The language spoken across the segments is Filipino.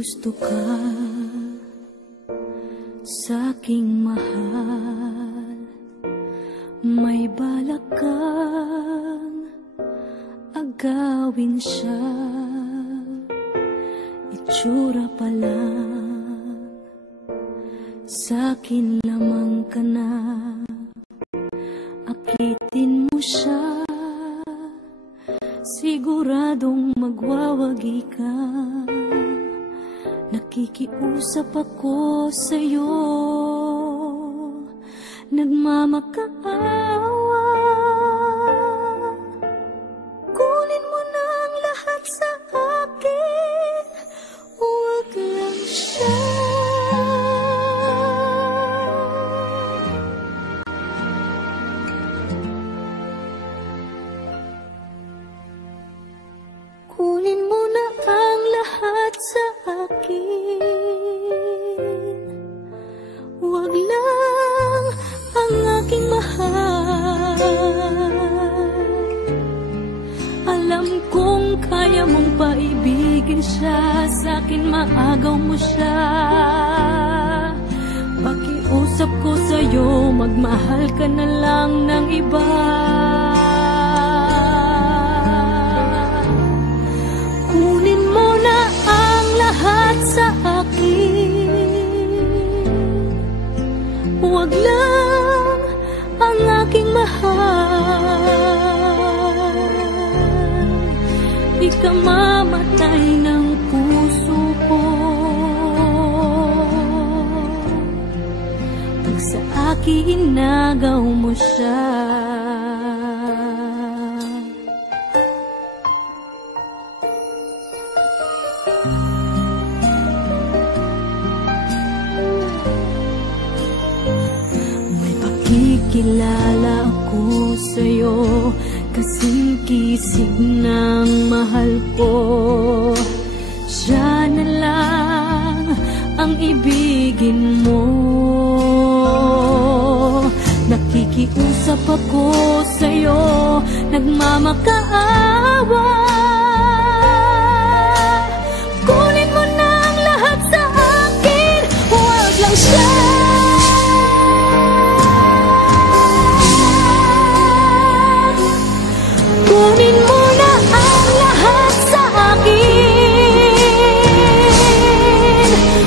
gusto ka sa'king mahal, may balak kang agawin siya. Itsura pa lang, sa'kin lamang ka na. Akitin mo siya, siguradong magwawagi ka. Nakikiusap ako sa'yo, nagmamakaawa. Kunin mo na ang lahat sa akin, huwag lang siya. Kunin mo na ang lahat sa akin, huwag lang ang aking mahal. Alam kong kaya mong paibigin siya, sa'kin maagaw mo siya. Pakiusap ko sa'yo, magmahal ka na lang ng iba. Kunin mo na ang lahat sa akin, huwag lang ang aking mahal. Ikamamatay ng puso ko pag sa akin inagaw mo siya. Kilala ako sa'yo, kasing kisig ng mahal ko. Siya na lang ang ibigin mo. Nakikiusap ako sa'yo, nagmamakaawa. Kunin mo na ang lahat sa akin, huwag lang siya. Kunin mo na ang lahat sa akin,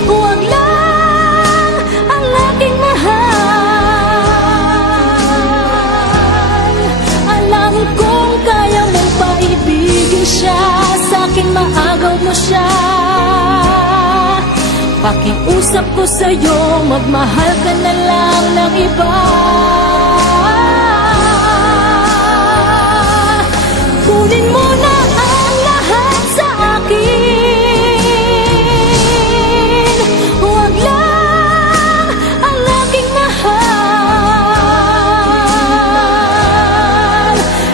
huwag lang ang aking mahal. Alam kong kaya mong paibigin siya, sa'kin maagaw mo siya. Pakiusap ko sa'yo, magmahal ka na lang ng iba. Kunin mo na ang lahat sa akin, huwag lang ang aking mahal.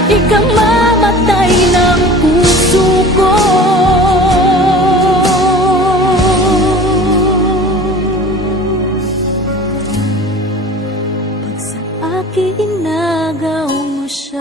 Ikamamatay ng puso ko pag sa akin inagaw mo siya.